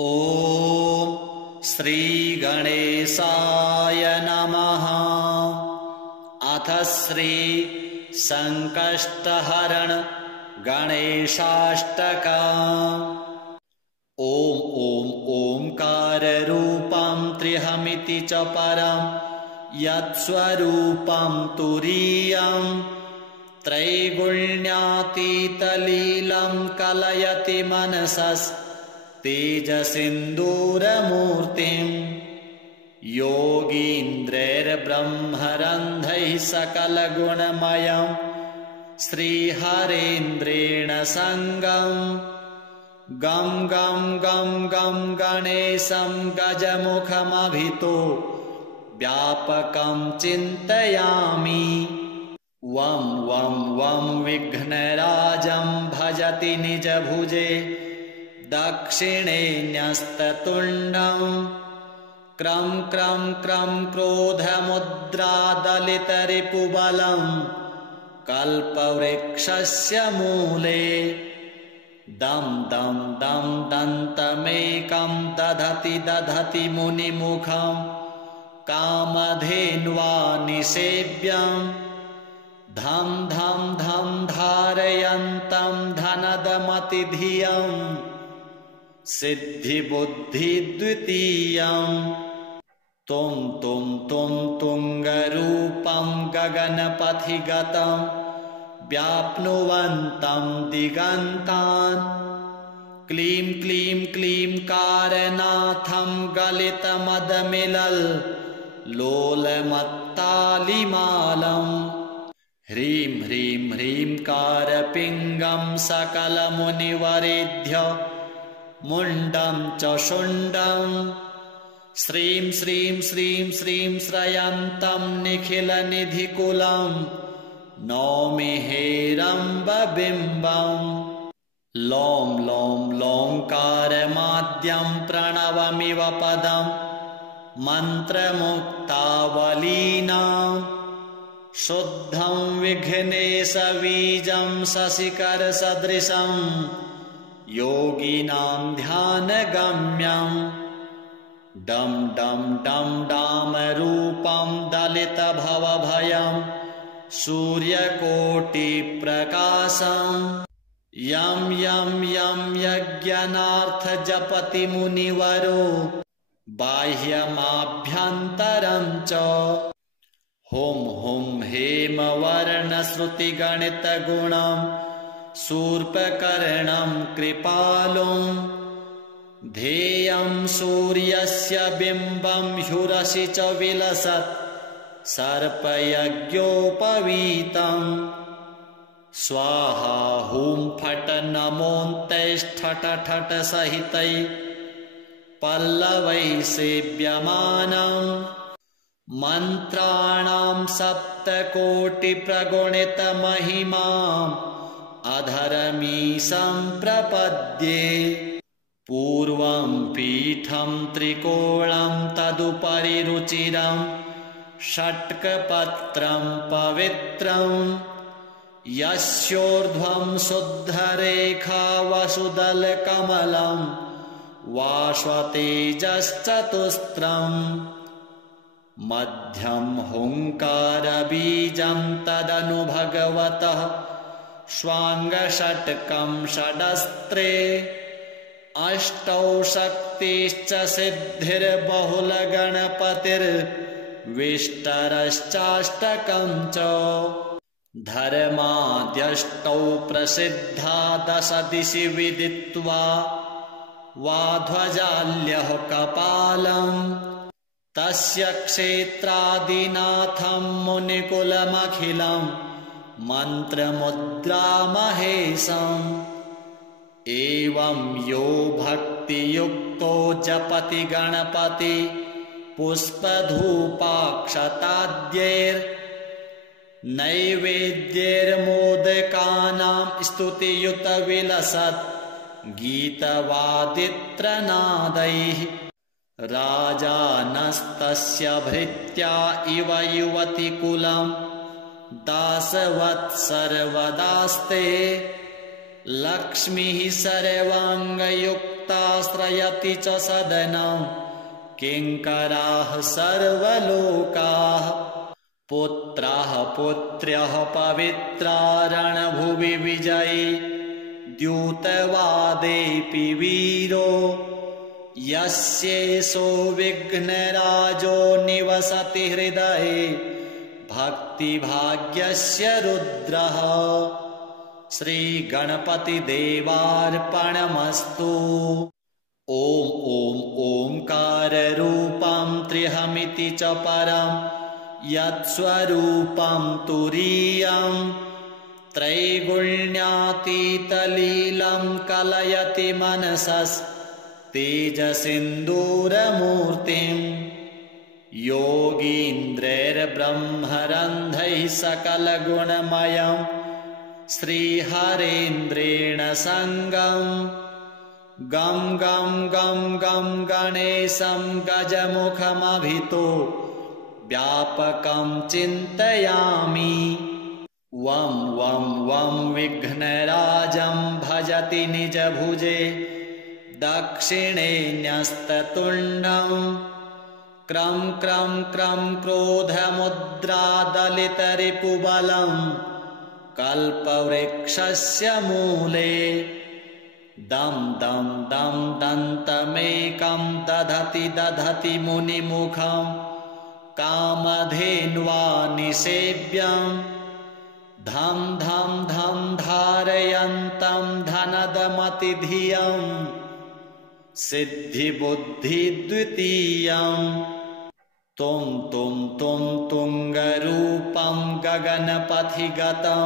ॐ श्रीगणेशाय नमः। अथ श्री संकष्टहरण गणेशाष्टकम्। ॐ ओंकाररूपं त्रिहमिति च परं यत्स्वरूपं तुरीयं त्रैगुण्यातीतलीलं कलयति मनसस्तेजसिन्दूरमूर्तिं योगीन्द्रैर्ब्रह्मरन्ध्रैः सकलगुणमयं श्रीहरेन्द्रेण सङ्गं गं गं गं गं गणेशं गजमुखमभितो व्यापकं चिन्तयामि। वं वं वं विघ्नराजं भजति निजभुजे दक्षिणे न्यस्ततुण्डं क्रं क्रं क्रं क्रोधमुद्रादलितरिपुबलं कल्पवृक्षस्य मूले दं दं दं दन्तमेकं दधति मुनिमुखं कामधेन्वा निसेव्यं धं धं धं धारयन्तं धनदमतिधियं सिद्धिबुद्धिद्वितीयं तुं तुं तुं तुङ्गरूपं गगनपथिगतं व्याप्नुवन्तं दिगन्तान् क्लीं क्लीं क्लीं कारनाथं गलितमदमिलल् लोलमत्तालिमालम् ह्रीं ह्रीं ह्रीं कारपिङ्गं सकलमुनिवरेभ्य मुण्डं च शुण्डं श्रीं श्रीं श्रीं श्रीं श्रयन्तं निखिलनिधिकुलं नौमि हेरम्बबिम्बं लों लों लोङ्कारमाद्यं प्रणवमिव पदं मन्त्रमुक्तावलीनां शुद्धं विघ्नेशबीजं शशिकरसदृशं योगिनां ध्यानगम्यं डं डं डं डामरूपं दलितभवभयं सूर्यकोटिप्रकाशं यं यं यं यज्ञनार्थजपति मुनिवरो बाह्यमाभ्यन्तरं च हुं हुं हेमवर्णश्रुतिगणितगुणं शूर्पकर्णं कृपालुं ध्येयं सूर्यस्य बिम्बं ह्युरसि च विलसत् सर्पयज्ञोपवीतं स्वाहा हुं फट् नमोऽन्तैष्ठट ठट सहितैः पल्लवैः सेव्यमानं मन्त्राणां सप्तकोटिप्रगुणितमहिमाम् अधरमीशं प्रपद्ये पूर्वं पीठं त्रिकोणं तदुपरि रुचिरं षट्कपत्रं पवित्रं यस्योर्ध्वं शुद्धरेखा वसुदलकमलं वाश्वतेजश्चतुस्रम् मध्यं हुङ्कारबीजं तदनु भगवतः स्वाङ्गषट्कं षडस्त्रे अष्टौ शक्तिश्च सिद्धिर्बहुलगणपतिर्विष्टरश्चाष्टकं च धर्माद्यष्टौ प्रसिद्धा दश दिशि विदित्वा वाध्वजाल्यः कपालम् तस्य क्षेत्रादिनाथं मुनिकुलमखिलं मन्त्रमुद्रामहेशम् एवं यो भक्तियुक्तो जपति गणपति पुष्पधूपाक्षताद्यैर्नैवेद्यैर्मोदकानां स्तुतियुतविलसत् गीतवादित्रनादैः राजानस्तस्य भृत्या इव युवतिकुलं दासवत् सर्वदास्ते लक्ष्मीः सर्वाङ्गयुक्ता युक्ताश्रयति च सदनं किङ्कराः सर्वलोकाः पुत्राः पुत्र्यः पवित्रा रणभुवि विजयी द्यूतवादेऽपि वीरो यस्येषो विघ्नराजो निवसति हृदये भक्तिभाग्यस्य रुद्रः श्रीगणपतिदेवार्पणमस्तु। ॐ ॐ ओंकाररूपं त्र्यहमिति च परं यत्स्वरूपं तुरीयं त्रैगुण्यातीतलीलं कलयति मनसस्तेजसिन्दूरमूर्तिम् योगीन्द्रैर्ब्रह्मरन्ध्रैः सकलगुणमयं श्रीहरेन्द्रेण सङ्गं गं गं गं गं गणेशं गजमुखमभितो व्यापकं चिन्तयामि। वं वं वं विघ्नराजं भजति निजभुजे दक्षिणे न्यस्ततुण्डं क्रं क्रं क्रं क्रोधमुद्रादलितरिपुबलं कल्पवृक्षस्य मूले दं दं दं दन्तमेकं दधति दधति मुनिमुखं कामधेन्वा निसेव्यं धं धं धं धारयन्तं धनदमतिधियं सिद्धिबुद्धिद्वितीयं तुं तुं तुं तुङ्गरूपं गगनपथिगतं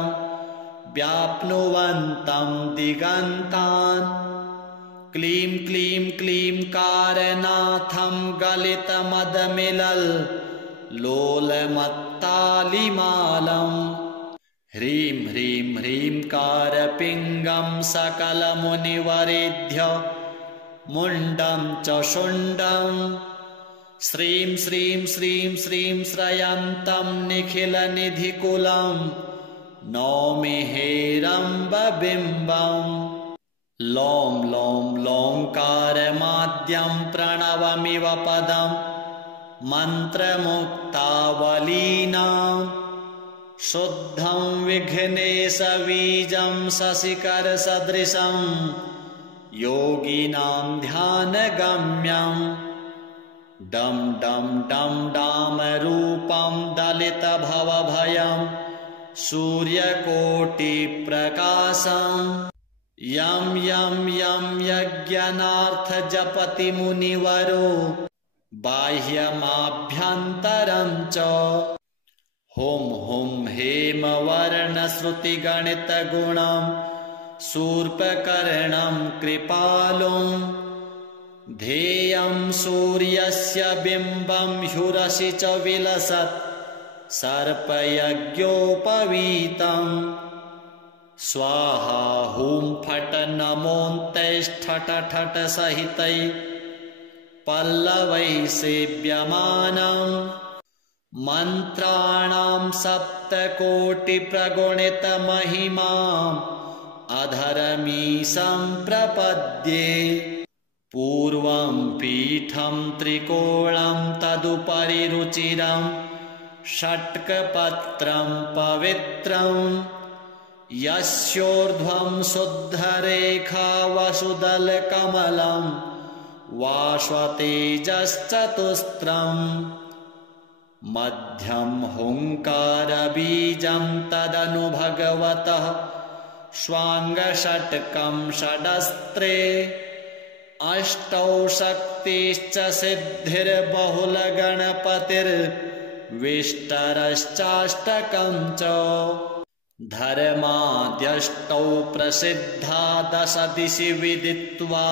व्याप्नुवन्तं दिगन्तान् क्लीं क्लीं क्लीं कारनाथं गलितमदमिलल् लोलमत्तालिमालम् ह्रीं ह्रीं ह्रीं कारपिङ्गं सकलमुनिवरेभ्य मुण्डं च शुण्डं श्रीं श्रीं श्रीं श्रीं श्रयन्तं निखिलनिधिकुलं नौमि हेरम्बबिम्बम् लों लों लोङ्कारमाद्यं प्रणवमिव पदं मन्त्रमुक्तावलीनां शुद्धं विघ्नेशबीजं शशिकरसदृशं योगिनां ध्यानगम्यं डं डं डं डामरूपं दलितभवभयं सूर्यकोटिप्रकाशं यं यं यं यज्ञनार्थजपति मुनिवरो बाह्यमाभ्यन्तरं च हुं हुं हेमवर्णश्रुतिगणितगुणं शूर्पकर्णं कृपालुं ध्येयं सूर्यस्य बिम्बं ह्युरसि च विलसत् सर्पयज्ञोपवीतं स्वाहा हुं फट् नमोऽन्तैष्ठट ठट सहितै पल्लवैः सेव्यमानं मन्त्राणां सप्तकोटिप्रगुणितमहिमाम् अधरमीशं प्रपद्ये पूर्वं पीठं त्रिकोणं तदुपरि रुचिरं षट्कपत्रं पवित्रं यस्योर्ध्वं शुद्धरेखा वसुदलकमलं वाश्वतेजश्चतुस्रम् मध्यं हुङ्कारबीजं तदनु भगवतः स्वाङ्गषट्कं षडस्त्रे अष्टौ शक्तिश्च सिद्धिर्बहुलगणपतिर्विष्टरश्चाष्टकं च धर्माद्यष्टौ प्रसिद्धा दश दिशि विदित्वा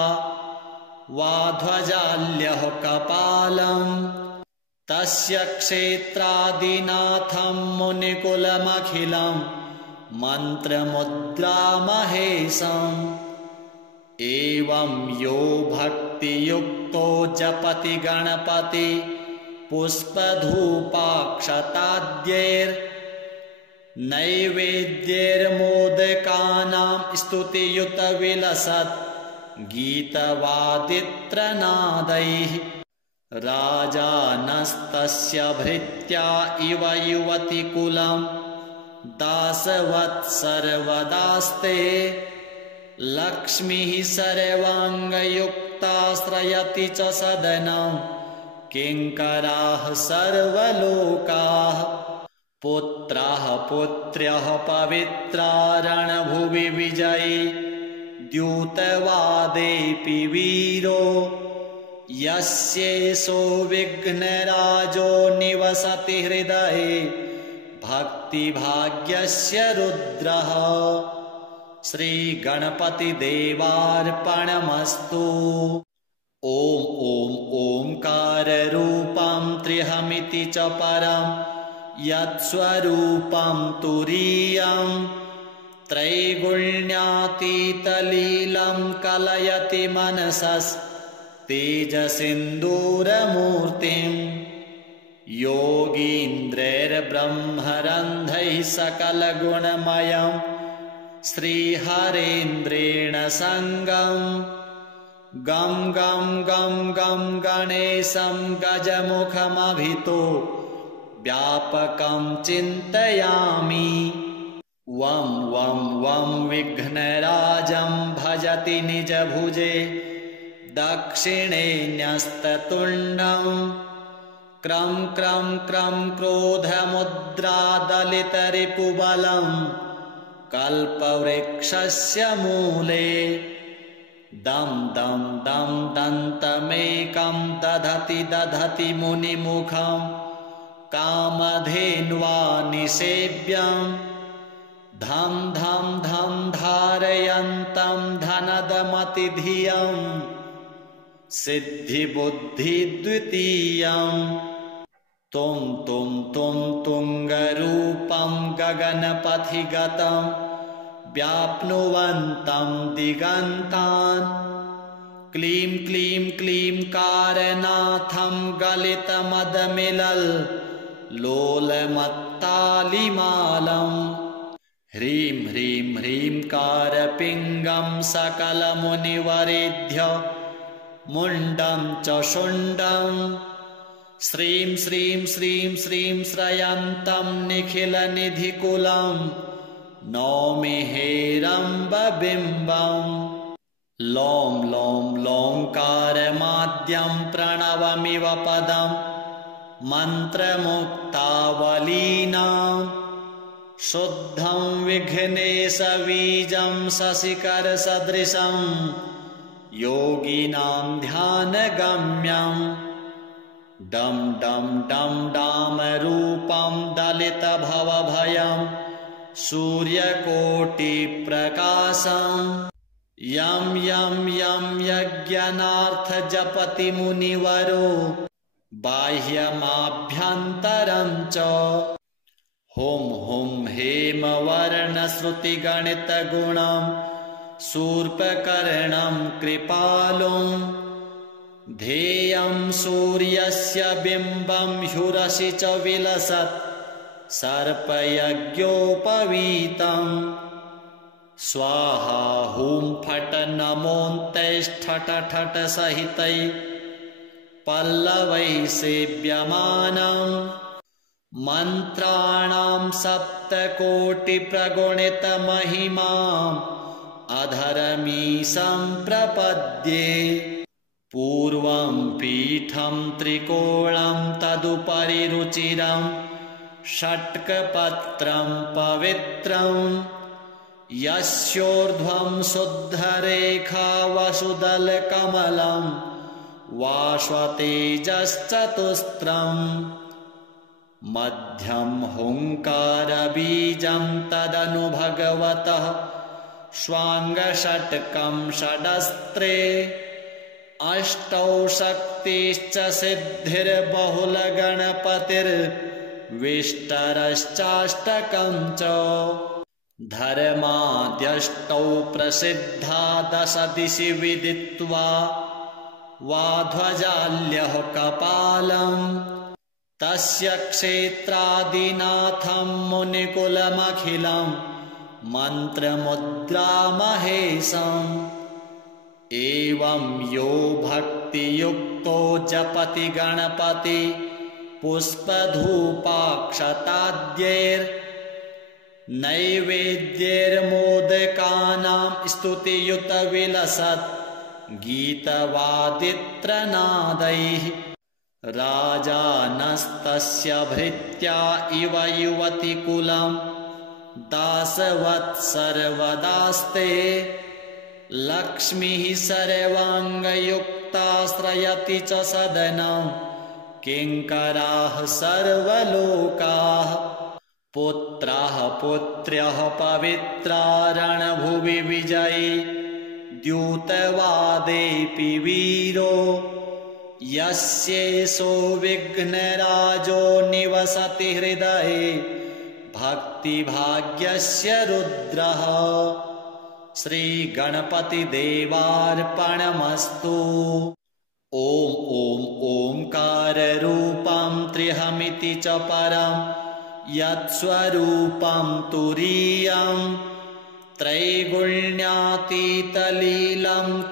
वाध्वजाल्यः कपालम् तस्य क्षेत्रादिनाथं मुनिकुलमखिलं मन्त्रमुद्रामहेशम् एवं यो भक्तियुक्तो जपति गणपति पुष्पधूपाक्षताद्यैर्नैवेद्यैर्मोदकानां स्तुतियुतविलसत् गीतवादित्रनादैः राजानस्तस्य भृत्या इव युवतिकुलं दासवत् सर्वदास्ते लक्ष्मीः सर्वाङ्गयुक्ताश्रयति च सदनं किङ्कराः सर्वलोकाः पुत्राः पुत्र्यः पवित्रा रणभुवि विजयी द्यूतवादेऽपि वीरो यस्येषो विघ्नराजो निवसति हृदये भक्तिभाग्यस्य रुद्रः श्रीगणपतिदेवार्पणमस्तु। ॐ ॐ ओंकाररूपं त्र्यहमिति च परं यत्स्वरूपं तुरीयं त्रैगुण्यातीतलीलं कलयति मनसस्तेजसिन्दूरमूर्तिम् योगीन्द्रैर्ब्रह्मरन्ध्रैः सकलगुणमयं श्रीहरेन्द्रेण सङ्गं गं गं गं गं गणेशं गजमुखमभितो व्यापकं चिन्तयामि। वं वं वं विघ्नराजं भजति निजभुजे दक्षिणे न्यस्ततुण्डं क्रं क्रं क्रं क्रोधमुद्रादलितरिपुबलं कल्पवृक्षस्य मूले दं दं दं दन्तमेकं दधति दधति मुनिमुखं कामधेन्वा निसेव्यं धं धं धं धारयन्तं धनदमतिधियं सिद्धिबुद्धिद्वितीयं तुं तुं तुं तुङ्गरूपं गगनपथिगतं व्याप्नुवन्तं दिगन्तान् क्लीं क्लीं क्लीं कारनाथं गलितमदमिलल् लोलमत्तालिमालम् ह्रीं ह्रीं ह्रीं कारपिङ्गं सकलमुनिवरेभ्य मुण्डं च शुण्डं श्रीं श्रीं श्रीं श्रीं श्रयन्तं निखिलनिधिकुलं नौमि हेरम्बबिम्बं लों लों लोङ्कारमाद्यं प्रणवमिव पदं मन्त्रमुक्तावलीनां शुद्धं विघ्नेशबीजं शशिकरसदृशं योगिनां ध्यानगम्यं डं डं डं डामरूपं दलितभवभयं सूर्यकोटिप्रकाशं यं यं यं यज्ञनार्थजपति मुनिवरो बाह्यमाभ्यन्तरं च हुं हुं हेमवर्णश्रुतिगणितगुणं शूर्पकर्णं कृपालुं ध्येयं सूर्यस्य बिम्बं ह्युरसि च विलसत् सर्पयज्ञोपवीतं स्वाहा हुं फट् नमोऽन्तैष्ठट ठट सहितै पल्लवैः सेव्यमानं मन्त्राणां सप्तकोटिप्रगुणितमहिमाम् अधरमीशं प्रपद्ये पूर्वं पीठं त्रिकोणं तदुपरि रुचिरं षट्कपत्रं पवित्रं यस्योर्ध्वं शुद्धरेखा वसुदलकमलं वाश्वतेजश्चतुस्रं मध्यं हुङ्कारबीजं तदनु भगवतः स्वाङ्गषट्कं षडस्त्रे अष्टौ शक्तिश्च सिद्धिर्बहुलगणपतिर्विष्टरश्चाष्टकं च धर्माद्यष्टौ प्रसिद्धा दश दिशि विदित्वा वाध्वजाल्यः कपालं तस्य क्षेत्रादिनाथं मुनिकुलमखिलं मन्त्रमुद्रामहेशम् एवं यो भक्तियुक्तो जपति गणपति पुष्पधूपाक्षताद्यैर्नैवेद्यैर्मोदकानां स्तुतियुत विलसत् गीतवादित्रनादैः राजानस्तस्य भृत्या इव युवतिकुलं दासवत् सर्वदास्ते लक्ष्मीः सर्वाङ्गयुक्ताश्रयति च सदनं किङ्कराः सर्वलोकाः पुत्राः पुत्र्यः पवित्रा रणभुवि विजयी द्यूतवादेऽपि वीरो यस्येषो विघ्नराजो निवसति हृदये भक्तिभाग्यस्य रुद्रः श्रीगणपतिदेवार्पणमस्तु। ॐ ॐ ओंकाररूपं त्र्यहमिति च परं यत्स्वरूपं तुरीयं त्रैगुण्यातीतलीलं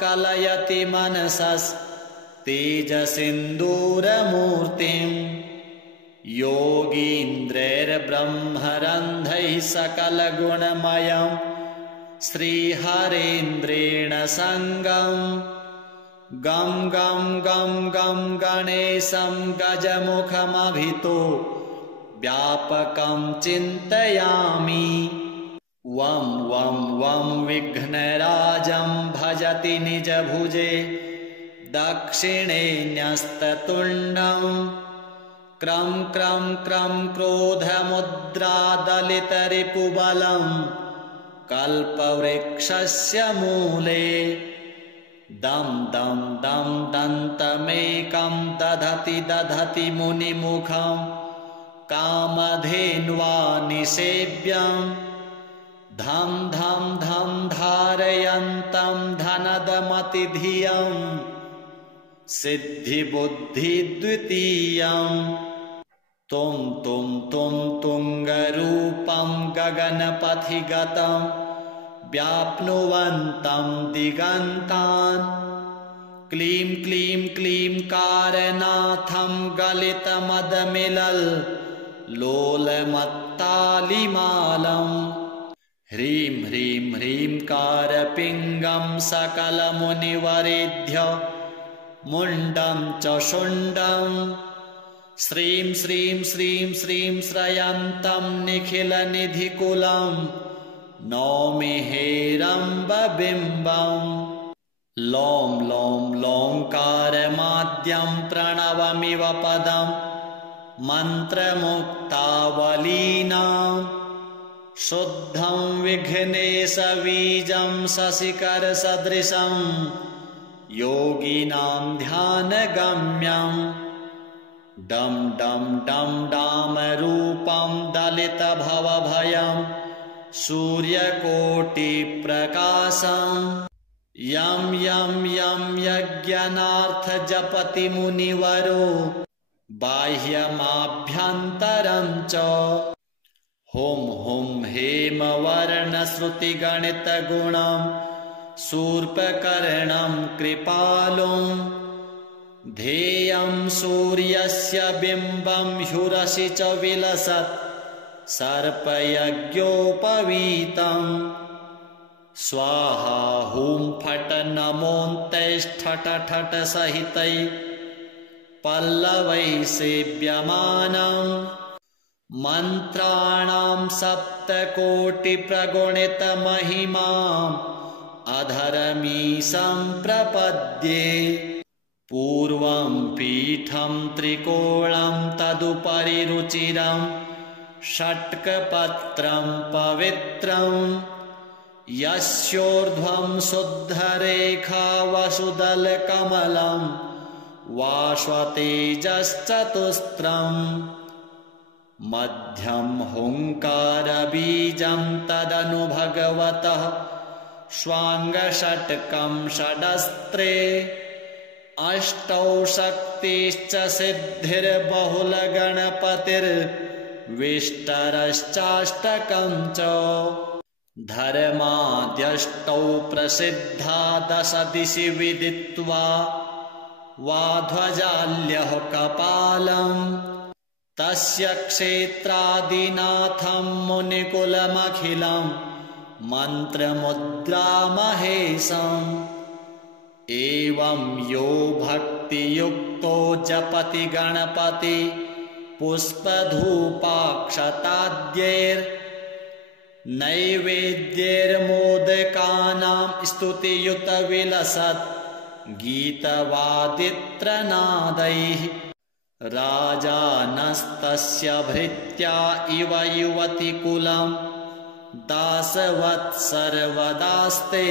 कलयति मनसस्तेजसिन्दूरमूर्तिम् योगीन्द्रैर्ब्रह्मरन्ध्रैः सकलगुणमयं श्रीहरेन्द्रेण सङ्गं गं गं गं गं गणेशं गजमुखमभितो व्यापकं चिन्तयामि। वं वं वं विघ्नराजं भजति निजभुजे दक्षिणे न्यस्ततुण्डं क्रं क्रं क्रं क्रोधमुद्रादलितरिपुबलं कल्पवृक्षस्य मूले दं दं दं दन्तमेकं दधति दधति मुनिमुखं कामधेन्वा निसेव्यं धं धं धं धारयन्तं धनदमतिधियं सिद्धिबुद्धिद्वितीयं तुं तुं तुं तुङ्गरूपं गगनपथिगतं व्याप्नुवन्तं दिगन्तान् क्लीं क्लीं क्लीं कारनाथं गलितमदमिलल् लोलमत्तालिमालम् ह्रीं ह्रीं ह्रीं कारपिङ्गं सकलमुनिवरेभ्य मुण्डं च शुण्डं श्रीं श्रीं श्रीं श्रीं श्रयन्तं निखिलनिधिकुलं नौमि हेरम्बबिम्बम् लों लों लोङ्कारमाद्यं प्रणवमिव पदं मन्त्रमुक्तावलीनां शुद्धं विघ्नेशबीजं शशिकरसदृशं योगिनां ध्यानगम्यं डं डं डं डामरूपं दलितभवभयं सूर्यकोटिप्रकाशं यं यं यं यज्ञनार्थजपति मुनिवरो बाह्यमाभ्यन्तरं च हुं हुं हेमवर्णश्रुतिगणितगुणं शूर्पकर्णं कृपालुं ध्येयं सूर्यस्य बिम्बं ह्युरसि च विलसत् सर्पयज्ञोपवीतं स्वाहा हुं फट् नमोऽन्तैष्ठट ठट सहितै पल्लवैः सेव्यमानं मन्त्राणां सप्तकोटिप्रगुणितमहिमाम् अधरमीशं प्रपद्ये पूर्वं पीठं त्रिकोणं तदुपरि रुचिरं षट्कपत्रं पवित्रं यस्योर्ध्वं शुद्धरेखा वसुदलकमलं वाश्वतेजश्चतुस्रं मध्यं हुङ्कारबीजं तदनु भगवतः स्वाङ्गषट्कं षडस्त्रे अष्टौ शक्तिश्च सिद्धिर्बहुलगणपतिर्विष्टरश्चाष्टकं च धर्माद्यष्टौ प्रसिद्धा दश दिशि विदित्वा वाध्वजाल्यः कपालम् तस्य क्षेत्रादिनाथं मुनिकुलमखिलं मन्त्रमुद्रामहेशम् एवं यो भक्तियुक्तो जपति गणपति पुष्पधूपाक्षताद्यैर्नैवेद्यैर्मोदकानां स्तुतियुतविलसत् गीतवादित्रनादैः राजानस्तस्य भृत्या इव युवतिकुलं दासवत् सर्वदास्ते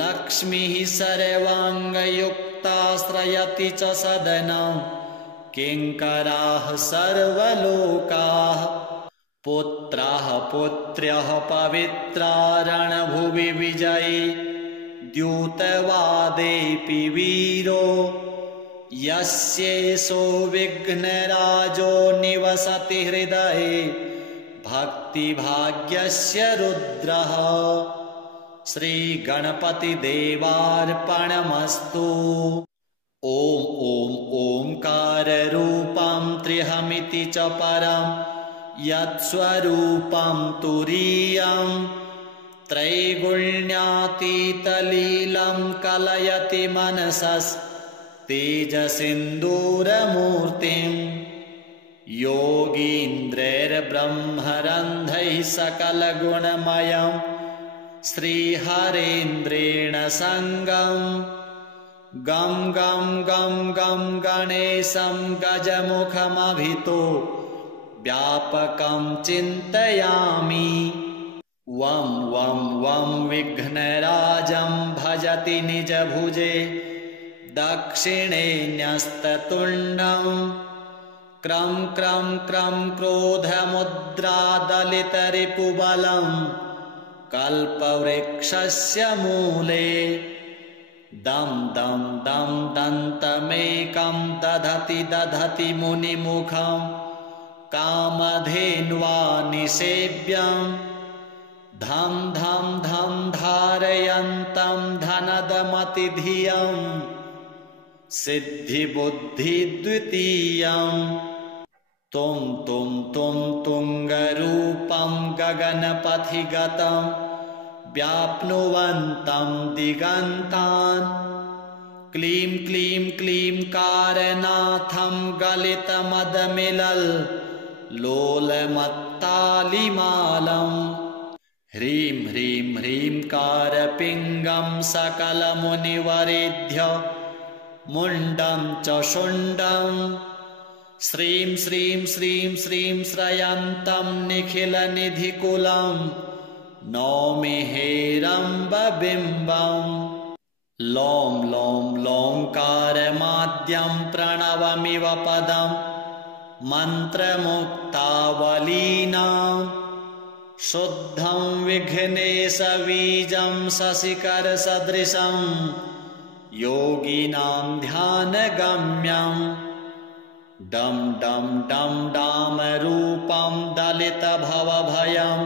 लक्ष्मीः सर्वाङ्गयुक्ताश्रयति च सदनं किङ्कराः सर्वलोकाः पुत्राः पुत्र्यः पवित्रा रणभुवि विजयी द्यूतवादेऽपि वीरो यस्येषो विघ्नराजो निवसति हृदये भक्तिभाग्यस्य रुद्रः श्रीगणपतिदेवार्पणमस्तु। ॐ ॐ ओंकाररूपं त्र्यहमिति च परं यत्स्वरूपं तुरीयं त्रैगुण्यातीतलीलं कलयति मनसस्तेजसिन्दूरमूर्तिम् योगीन्द्रैर्ब्रह्मरन्ध्रैः सकलगुणमयं श्रीहरेन्द्रेण सङ्गं गं गं गं गं गणेशं गजमुखमभितो व्यापकं चिन्तयामि। वं वं वं विघ्नराजं भजति निजभुजे दक्षिणे न्यस्ततुण्डं क्रं क्रं क्रं क्रोधमुद्रादलितरिपुबलं कल्पवृक्षस्य मूले दं दं दं दन्तमेकं दधति दधति मुनिमुखं कामधेन्वा निसेव्यं धं धं धं धारयन्तं धनदमतिधियं सिद्धिबुद्धिद्वितीयं तुं तुं तुं तुङ्गरूपं गगनपथिगतं व्याप्नुवन्तं दिगन्तान् क्लीं क्लीं क्लीं कारनाथं गलितमदमिलल् लोलमत्तालिमालम् ह्रीं ह्रीं ह्रीं कारपिङ्गं सकलमुनिवरेभ्य मुण्डं च शुण्डं श्रीं श्रीं श्रीं श्रीं श्रयन्तं निखिलनिधिकुलं नौमि हेरम्बबिम्बम् लों लों लोङ्कारमाद्यं प्रणवमिव पदं मन्त्रमुक्तावलीनां शुद्धं विघ्नेशबीजं शशिकरसदृशं योगिनां ध्यानगम्यं डं डं डं डामरूपं दलितभवभयं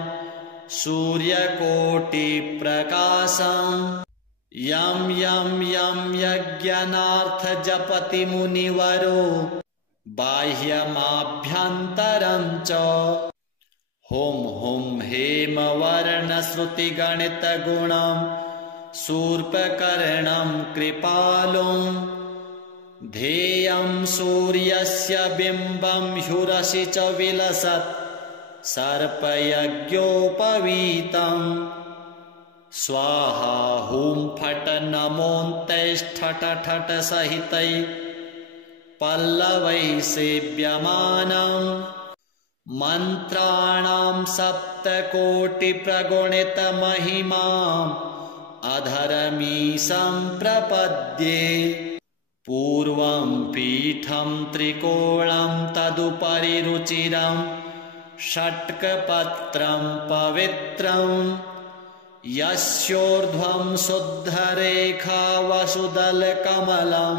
सूर्यकोटिप्रकाशं यं यं यं यज्ञनार्थजपति मुनिवरो बाह्यमाभ्यन्तरं च हुं हुं हेमवर्णश्रुतिगणितगुणं शूर्पकर्णं कृपालुं ध्येयं सूर्यस्य बिम्बं ह्युरसि च विलसत् सर्पयज्ञोपवीतं स्वाहा हुं फट् नमोऽन्तैष्ठट ठट सहितैः पल्लवैः सेव्यमानं मन्त्राणां सप्तकोटिप्रगुणितमहिमाम् अधरमीशं प्रपद्ये पूर्वं पीठं त्रिकोणं तदुपरि रुचिरं षट्कपत्रं पवित्रं यस्योर्ध्वं शुद्धरेखा वसुदलकमलं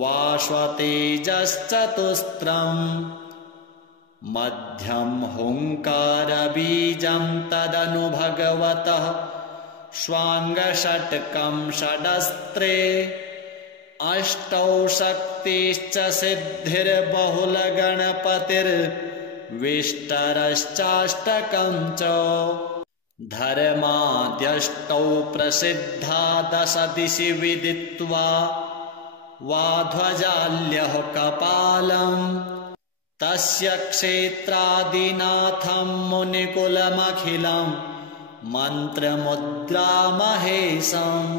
वाश्वतेजश्चतुस्रम् मध्यं हुङ्कारबीजं तदनु भगवतः स्वाङ्गषट्कं षडस्त्रे अष्टौ शक्तिश्च सिद्धिर्बहुलगणपतिर्विष्टरश्चाष्टकं च धर्माद्यष्टौ प्रसिद्धा दश दिशि विदित्वा वाध्वजाल्यः कपालम् तस्य क्षेत्रादिनाथं मुनिकुलमखिलं मन्त्रमुद्रामहेशम्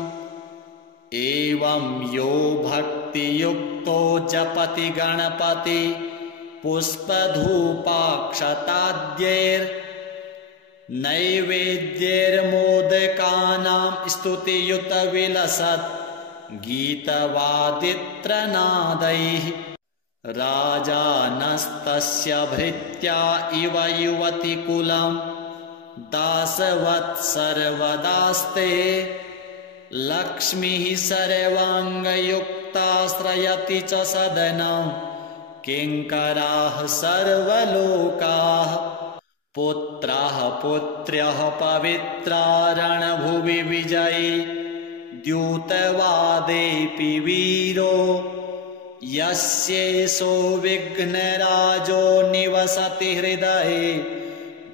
एवं यो भक्तियुक्तो जपति गणपति पुष्पधूपाक्षताद्यैर्नैवेद्यैर्मोदकानां स्तुतियुतविलसत् गीतवादित्रनादैः राजानस्तस्य भृत्या इव युवतिकुलं दासवत् सर्वदास्ते लक्ष्मीः सर्वाङ्गयुक्ताश्रयति च सदनं किङ्कराः सर्वलोकाः पुत्राः पुत्र्यः पवित्रा रणभुवि विजयी द्यूतवादेऽपि वीरो यस्येषो विघ्नराजो निवसति हृदये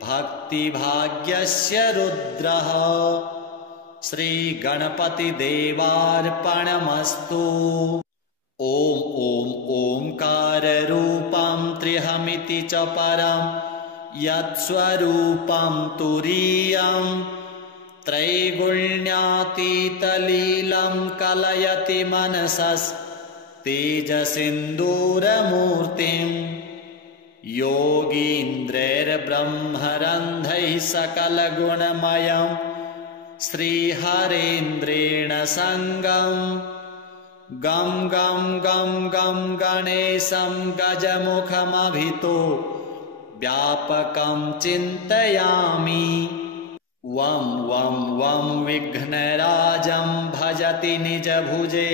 भक्तिभाग्यस्य रुद्रः श्रीगणपतिदेवार्पणमस्तु। ॐ ॐ ओङ्काररूपं त्र्यहमिति च परं यत्स्वरूपं तुरीयं त्रैगुण्यातीतलीलं कलयति मनसस्तेजसिन्दूरमूर्तिम् योगीन्द्रैर्ब्रह्मरन्ध्रैः सकलगुणमयं श्रीहरेन्द्रेण सङ्गं गं गं गं गं गणेशं गजमुखमभितो व्यापकं चिन्तयामि। वं वं वं विघ्नराजं भजति निजभुजे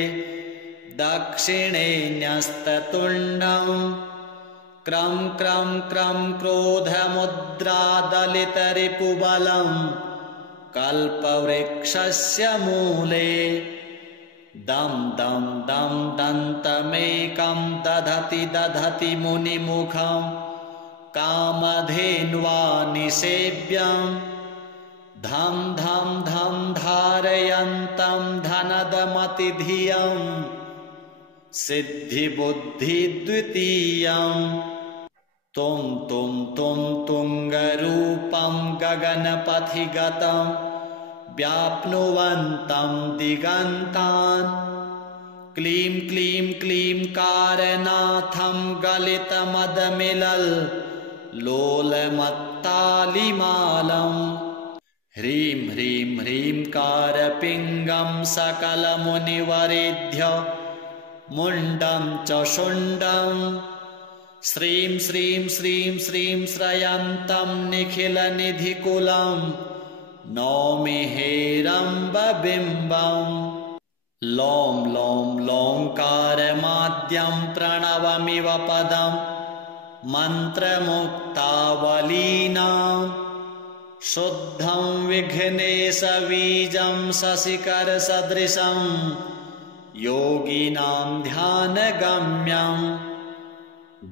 दक्षिणे न्यस्ततुण्डं क्रं क्रं क्रं क्रोधमुद्रादलितरिपुबलं कल्पवृक्षस्य मूले दं दं दं दन्तमेकं दधति दधति मुनिमुखं कामधेन्वा निसेव्यं धं धं धं धारयन्तं धनदमतिधियं सिद्धिबुद्धिद्वितीयं तुं तुं तुं तुङ्गरूपं गगनपथिगतं व्याप्नुवन्तं दिगन्तान् क्लीं क्लीं क्लीं कारनाथं गलितमदमिलल् लोलमत्तालिमालम् ह्रीं ह्रीं ह्रीं कारपिङ्गं सकलमुनिवरेभ्य मुण्डं च शुण्डं श्रीं श्रीं श्रीं श्रीं श्रयन्तं निखिलनिधिकुलं नौमि हेरम्बबिम्बम् लों लों लोङ्कारमाद्यं प्रणवमिव पदं मन्त्रमुक्तावलीनां शुद्धं विघ्नेशबीजं शशिकरसदृशं योगिनां ध्यानगम्यं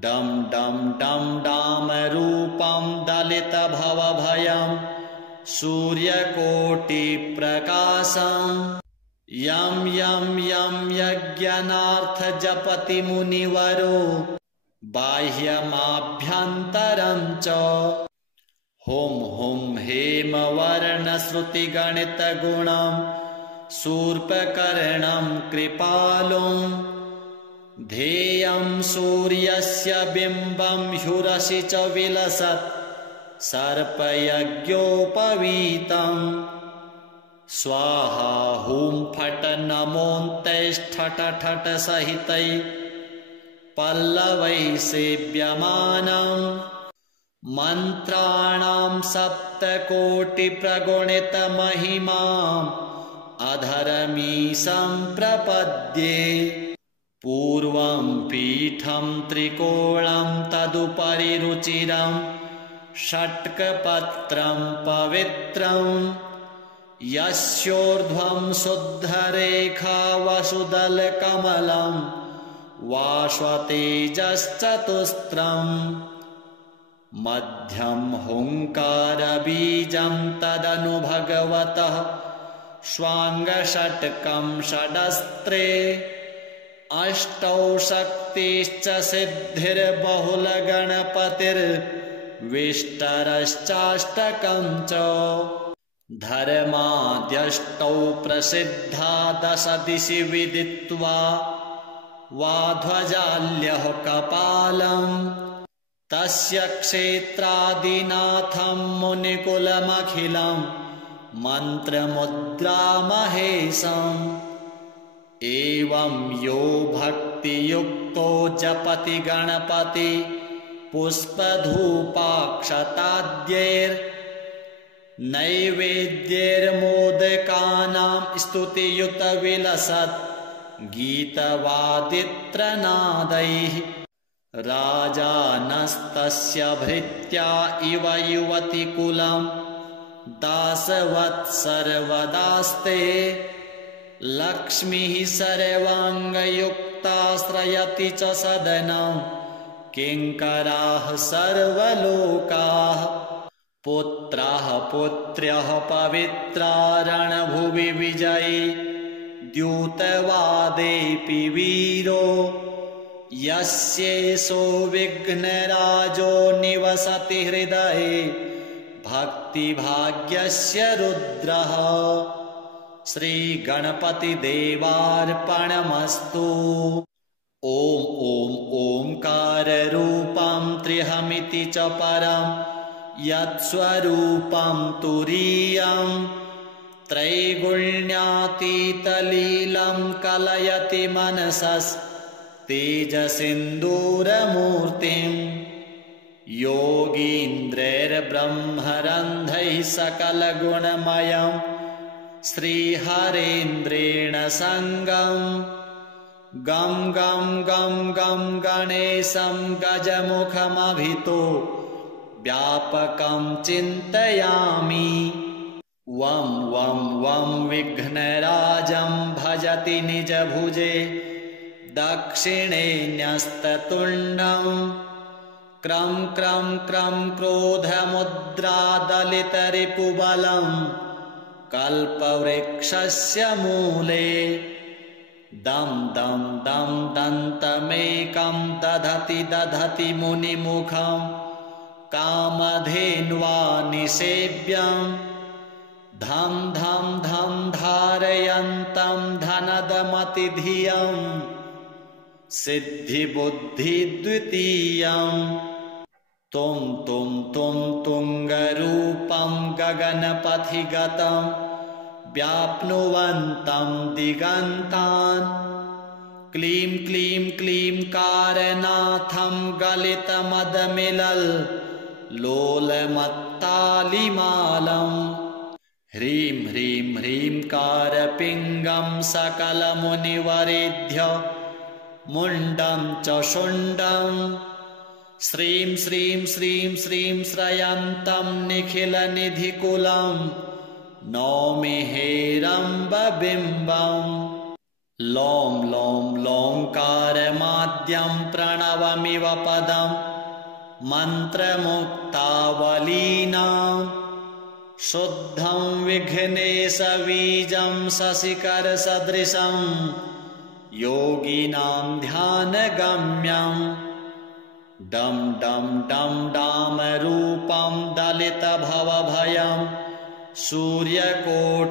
डं डं डं डामरूपं दलितभवभयं सूर्यकोटिप्रकाशं यं यं यं यज्ञनार्थजपति मुनिवरो बाह्यमाभ्यन्तरं च हुं हुं हेमवर्णश्रुतिगणितगुणं शूर्पकर्णं कृपालुं ध्येयं सूर्यस्य बिम्बं ह्युरसि च विलसत् सर्पयज्ञोपवीतं स्वाहा हुं फट् नमोऽन्तैष्ठट ठट सहितै पल्लवैः सेव्यमानं मन्त्राणां सप्तकोटिप्रगुणितमहिमाम् अधरमीशं प्रपद्ये पूर्वं पीठं त्रिकोणं तदुपरि रुचिरं षट्कपत्रं पवित्रं यस्योर्ध्वं शुद्धरेखा वसुदलकमलं वाश्वतेजश्चतुस्रम् मध्यं हुङ्कारबीजं तदनु भगवतः स्वाङ्गषट्कं षडस्त्रे अष्टौ शक्तिश्च सिद्धिर्बहुलगणपतिर्विष्टरश्चाष्टकं च धर्माद्यष्टौ प्रसिद्धा दश दिशि विदित्वा वाध्वजाल्यः कपालम् तस्य क्षेत्रादिनाथं मुनिकुलमखिलं मन्त्रमुद्रामहेशम् एवं यो भक्तियुक्तो जपति गणपति पुष्पधूपाक्षताद्यैर्नैवेद्यैर्मोदकानां स्तुतियुतविलसत् गीतवादित्रनादैः राजानस्तस्य भृत्या इव युवतिकुलं दासवत् सर्वदास्ते लक्ष्मीः सर्वाङ्गयुक्ताश्रयति च सदनं किङ्कराः सर्वलोकाः पुत्राः पुत्र्यः पवित्रा रणभुवि विजयी द्यूतवादेऽपि वीरो यस्येषो विघ्नराजो निवसति हृदये भक्तिभाग्यस्य रुद्रः श्रीगणपतिदेवार्पणमस्तु। ॐ ॐ ओङ्काररूपं त्र्यहमिति च परं यत्स्वरूपं तुरीयं त्रैगुण्यातीतलीलं कलयति मनसस्तेजसिन्दूरमूर्तिम् योगीन्द्रैर्ब्रह्मरन्ध्रैः सकलगुणमयं श्रीहरेन्द्रेण सङ्गं गं गं गं गं गणेशं गजमुखमभितो व्यापकं चिन्तयामि। वं वं वं विघ्नराजं भजति निजभुजे दक्षिणे न्यस्ततुण्डं क्रं क्रं क्रं क्रोधमुद्रादलितरिपुबलं कल्पवृक्षस्य मूले दं दं दं दन्तमेकं दधति दधति मुनिमुखं कामधेन्वा निसेव्यं धं धं धं धारयन्तं धनदमतिधियं सिद्धिबुद्धिद्वितीयं तुं तुं तुं तुङ्गरूपं गगनपथिगतं व्याप्नुवन्तं दिगन्तान् क्लीं क्लीं क्लीं कारनाथं गलितमदमिलल् लोलमत्तालिमालम् ह्रीं ह्रीं ह्रीं कारपिङ्गं सकलमुनिवरेभ्य मुण्डं च शुण्डं श्रीं श्रीं श्रीं श्रीं श्रयन्तं निखिलनिधिकुलं नौमि हेरम्बबिम्बम् लों लों लोङ्कारमाद्यं प्रणवमिव पदं मन्त्रमुक्तावलीनां शुद्धं विघ्नेशबीजं शशिकरसदृशं योगिनां ध्यानगम्यं डं डं डं डामरूपं दलितभवभयं सूर्यकोटिप्रकाशं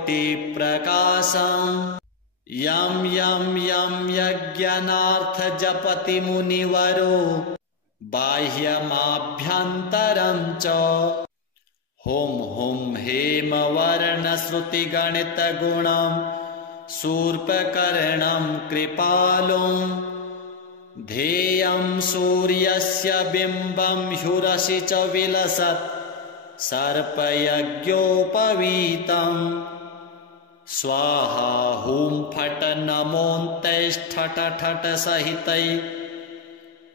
यं यं यं यज्ञनार्थजपति मुनिवरो बाह्यमाभ्यन्तरं च हुं हुं हेमवर्णश्रुतिगणितगुणं शूर्पकर्णं कृपालुं ध्येयं सूर्यस्य बिम्बं ह्युरसि च विलसत् सर्पयज्ञोपवीतं स्वाहा हुं फट् नमोऽन्तैष्ठट् ठट् सहितै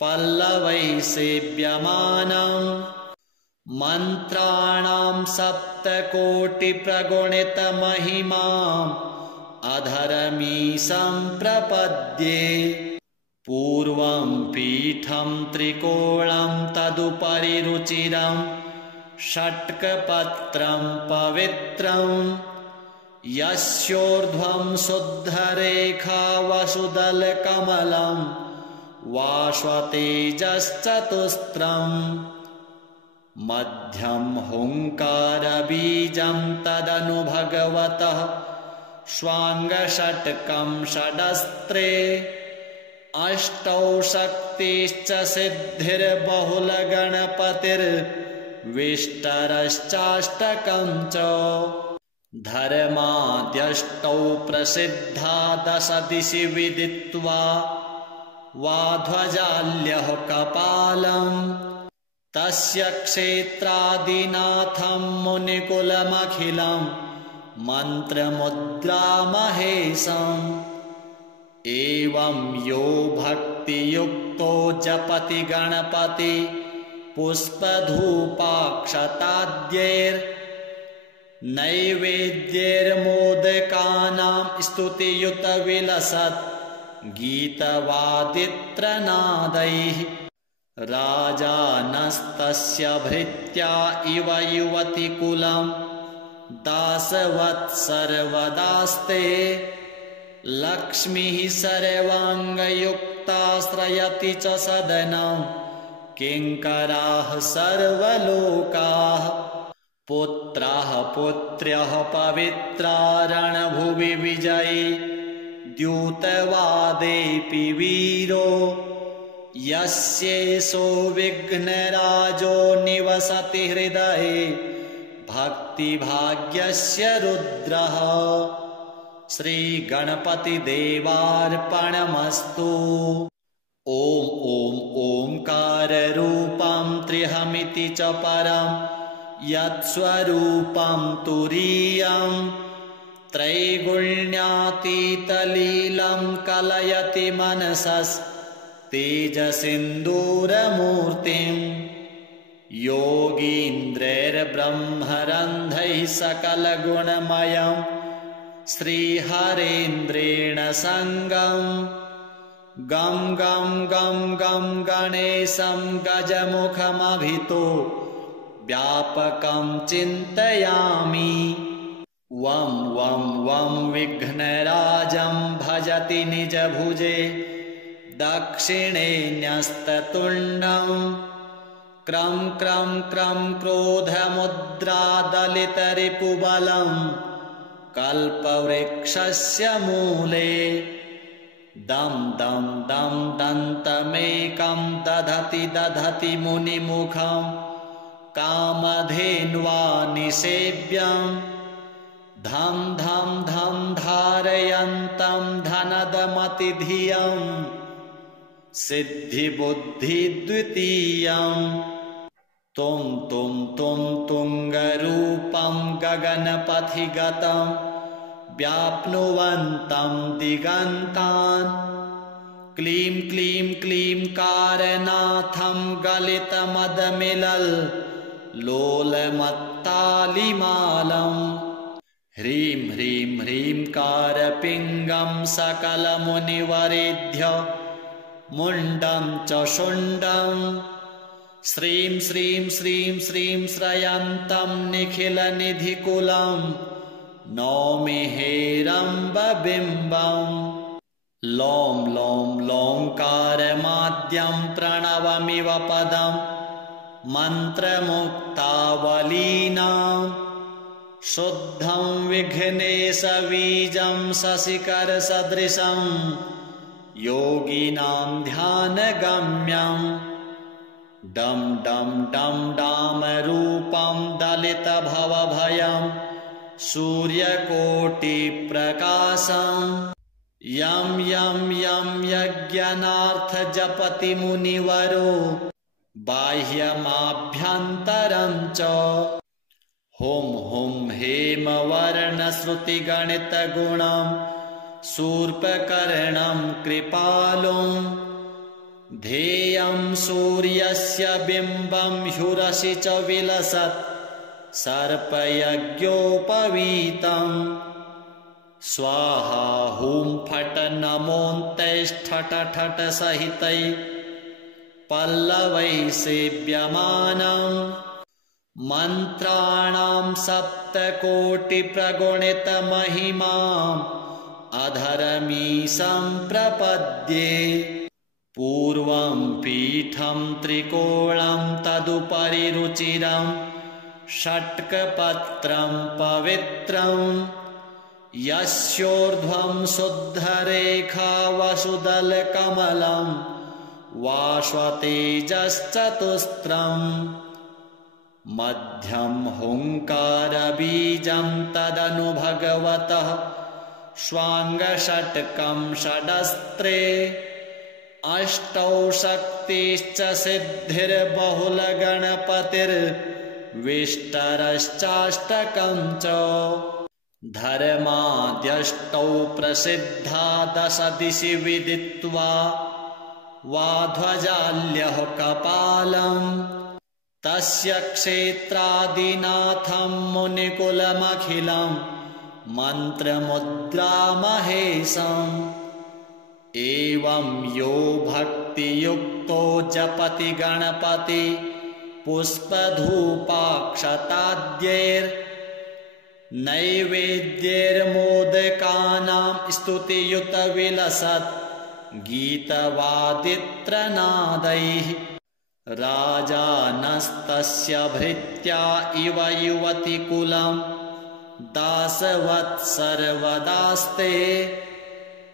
पल्लवैः सेव्यमानम् मन्त्राणां सप्तकोटिप्रगुणितमहिमाम् अधरमीशं प्रपद्ये पूर्वं पीठं त्रिकोणं तदुपरि रुचिरं षट्कपत्रं पवित्रम् यस्योर्ध्वं शुद्धरेखा वसुदलकमलं वाश्वतेजश्चतुस्रम् मध्यं हुङ्कारबीजं तदनु भगवतः स्वाङ्गषट्कं षडस्त्रे अष्टौ शक्तिश्च सिद्धिर्बहुलगणपतिर्विष्टरश्चाष्टकं च धर्माद्यष्टौ प्रसिद्धा दश दिशि विदित्वा वाध्वजाल्यः कपालम् तस्य क्षेत्रादिनाथं मुनिकुलमखिलं मन्त्रमुद्रामहेशम् एवं यो भक्तियुक्तो जपति गणपति पुष्पधूपाक्षताद्यैर्नैवेद्यैर्मोदकानां स्तुतियुतविलसत् गीतवादित्रनादैः राजानस्तस्य भृत्या इव युवतिकुलं दासवत् सर्वदास्ते लक्ष्मीः सर्वाङ्गयुक्ताश्रयति च सदनं किङ्कराः सर्वलोकाः पुत्राः पुत्र्यः पवित्रा रणभुवि विजयी द्यूतवादेऽपि वीरो यस्येषो विघ्नराजो निवसति हृदये भक्तिभाग्यस्य रुद्रः श्रीगणपतिदेवार्पणमस्तु। ॐ ॐ ओङ्काररूपं त्र्यहमिति च परं यत्स्वरूपं तुरीयं त्रैगुण्यातीतलीलं कलयति मनसस्तेजसिन्दूरमूर्तिम् योगीन्द्रैर्ब्रह्मरन्ध्रैः सकलगुणमयं श्रीहरेन्द्रेण सङ्गं गं गं गं गं गणेशं गजमुखमभितो व्यापकं चिन्तयामि। वं वं वं विघ्नराजं भजति निजभुजे दक्षिणे न्यस्ततुण्डं क्रं क्रं क्रं क्रोधमुद्रादलितरिपुबलं कल्पवृक्षस्य मूले दं दं दं दन्तमेकं दधति दधति मुनिमुखं कामधेन्वा निसेव्यं धं धं धं धारयन्तं धनदमतिधियं सिद्धिबुद्धिद्वितीयं तुं तुं तुं तुङ्गरूपं गगनपथिगतं व्याप्नुवन्तं दिगन्तान् क्लीं क्लीं क्लीं कारनाथं गलितमदमिलल् लोलमत्तालिमालम् ह्रीं ह्रीं ह्रीं कारपिङ्गं सकलमुनिवरेभ्य मुण्डं च शुण्डं श्रीं श्रीं श्रीं श्रीं श्रयन्तं निखिलनिधिकुलं नौमि हेरम्बबिम्बम् लों लों लोङ्कारमाद्यं प्रणवमिव पदं मन्त्रमुक्तावलीनां शुद्धं विघ्नेशबीजं शशिकरसदृशं योगिनां ध्यानगम्यं डं डं डं डामरूपं दलितभवभयं सूर्यकोटिप्रकाशं यं यं यं यज्ञनार्थजपति मुनिवरो बाह्यमाभ्यन्तरं च हुं हुं हेमवर्णश्रुतिगणितगुणं शूर्पकर्णं कृपालुं ध्येयं सूर्यस्य बिम्बं ह्युरसि च विलसत् सर्पयज्ञोपवीतम् स्वाहा हुं फट् नमोऽन्तैष्ठट ठट सहितै पल्लवैः सेव्यमानम् मन्त्राणां सप्तकोटिप्रगुणितमहिमाम् अधरमीशं प्रपद्ये पूर्वं पीठं त्रिकोणं तदुपरि रुचिरं षट्कपत्रं पवित्रम् यस्योर्ध्वं शुद्धरेखा वसुदलकमलं वाश्वतेजश्चतुस्रम् मध्यं हुङ्कारबीजं तदनु भगवतः स्वाङ्गषट्कं षडस्त्रे अष्टौ शक्तिश्च सिद्धिर्बहुलगणपतिर्विष्टरश्चाष्टकं च धर्माद्यष्टौ प्रसिद्धा दश दिशि विदित्वा वाध्वजाल्यः कपालम् तस्य क्षेत्रादिनाथं मुनिकुलमखिलं मन्त्रमुद्रामहेशम् एवं यो भक्तियुक्तो जपति गणपति पुष्पधूपाक्षताद्यैर्नैवेद्यैर्मोदकानां स्तुतियुतविलसत् गीतवादित्रनादैः राजानस्तस्य भृत्या इव युवतिकुलं दासवत् सर्वदास्ते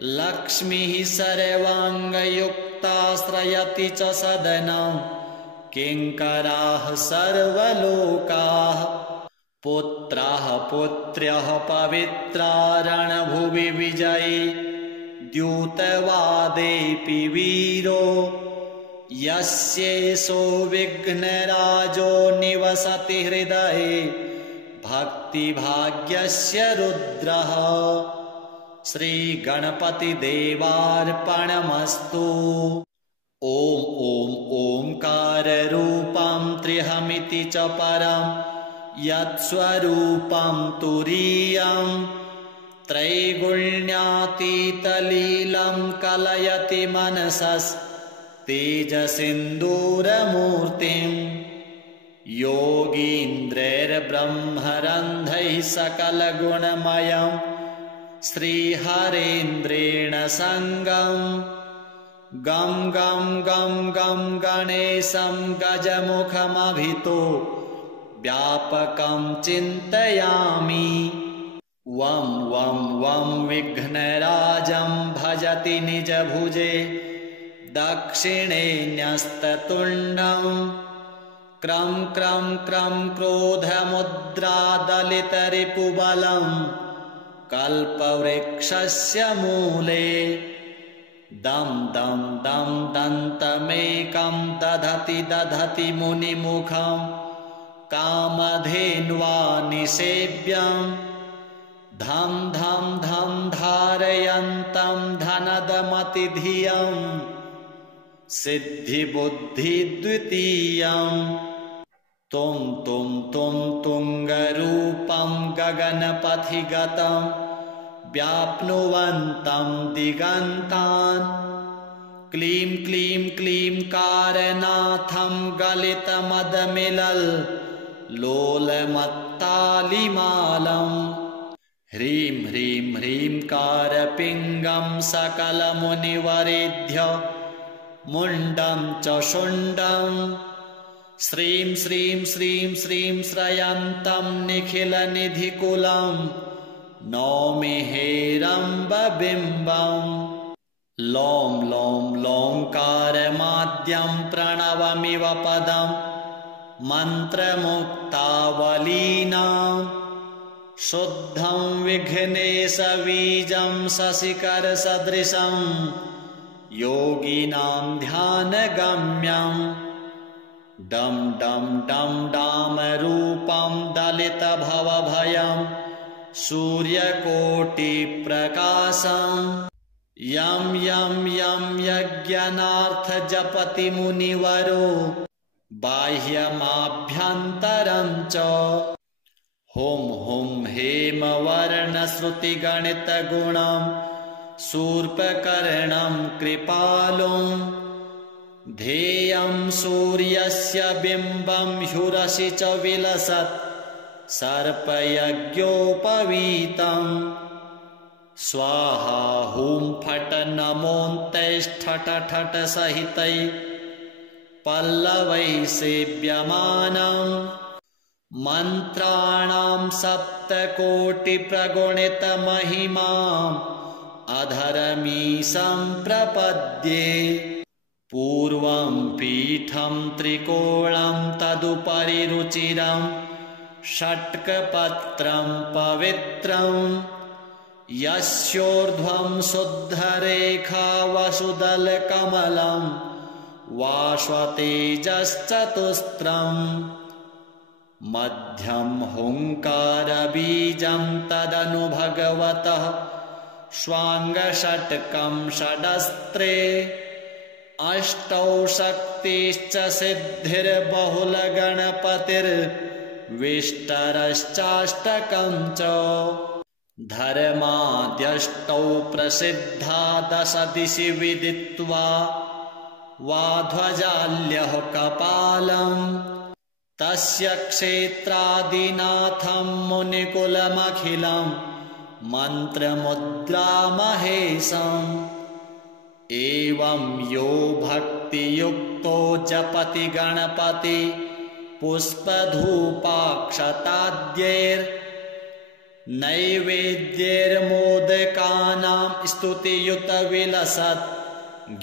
लक्ष्मीः सर्वाङ्गयुक्ताश्रयति च सदनं किङ्कराः सर्वलोकाः पुत्राः पुत्र्यः पवित्रा रणभुवि विजयी द्यूतवादेऽपि वीरो यस्येषो विघ्नराजो निवसति हृदये भक्तिभाग्यस्य रुद्रः श्रीगणपतिदेवार्पणमस्तु। ॐ ॐ ओङ्काररूपं त्र्यहमिति च परं यत्स्वरूपं तुरीयं त्रैगुण्यातीतलीलं कलयति मनसस्तेजसिन्दूरमूर्तिं योगीन्द्रैर्ब्रह्मरन्ध्रैः सकलगुणमयं श्रीहरेन्द्रेण सङ्गं गं गं गं गं गणेशं गजमुखमभितो व्यापकं चिन्तयामि वं वं वं विघ्नराजं भजति निजभुजे दक्षिणे न्यस्ततुण्डं क्रं क्रं क्रं क्रोधमुद्रादलितरिपुबलं कल्पवृक्षस्य मूले दं दं दं दन्तमेकं दधति दधति मुनिमुखं कामधेन्वा निसेव्यं धं धं धं धारयन्तं धनदमतिधियं सिद्धिबुद्धिद्वितीयं तुं तुं तुं तुङ्गरूपं गगनपथिगतं व्याप्नुवन्तं दिगन्तान् क्लीं क्लीं क्लीं कारनाथं गलितमदमिलल् लोलमत्तालिमालं ह्रीं ह्रीं ह्रीं कारपिङ्गं सकलमुनिवरेभ्य मुण्डं च शुण्डं श्रीं श्रीं श्रीं श्रीं श्रयन्तं निखिलनिधिकुलं नौमि हेरम्बबिम्बं लों लों लोङ्कारमाद्यं प्रणवमिव पदं मन्त्रमुक्तावलीनां शुद्धं विघ्नेशबीजं शशिकरसदृशं योगिनां ध्यानगम्यं डं डं डं डामरूपं दलितभवभयं सूर्यकोटिप्रकाशं यं यं यं यज्ञनार्थजपति मुनिवरो बाह्यमाभ्यन्तरं च हुं हुं हेमवर्णश्रुतिगणितगुणं शूर्पकर्णं कृपालुं ध्येयं सूर्यस्य बिम्बं ह्युरसि च विलसत् सर्पयज्ञोपवीतम् स्वाहा हुं फट् नमोऽन्तैष्ठट ठट सहितै पल्लवै सेव्यमानं मन्त्राणां सप्तकोटिप्रगुणितमहिमाम् अधरमीशं प्रपद्ये पूर्वं पीठं त्रिकोणं तदुपरि रुचिरं षट्कपत्रं पवित्रं यस्योर्ध्वं शुद्धरेखा वसुदलकमलं वाश्वतेजश्चतुस्रम् मध्यं हुङ्कारबीजं तदनु भगवतः स्वाङ्गषट्कं षडस्त्रे अष्टौ शक्तिश्च सिद्धिर्बहुलगणपतिर्विष्टरश्चाष्टकं च धर्माद्यष्टौ प्रसिद्धा दश दिशि विदित्वा वाध्वजाल्यः कपालम् तस्य क्षेत्रादिनाथं मुनिकुलमखिलं मन्त्रमुद्रामहेशम् एवं यो भक्तियुक्तो जपति गणपति पुष्पधूपाक्षताद्यैर्नैवेद्यैर्मोदकानां स्तुतियुतविलसत्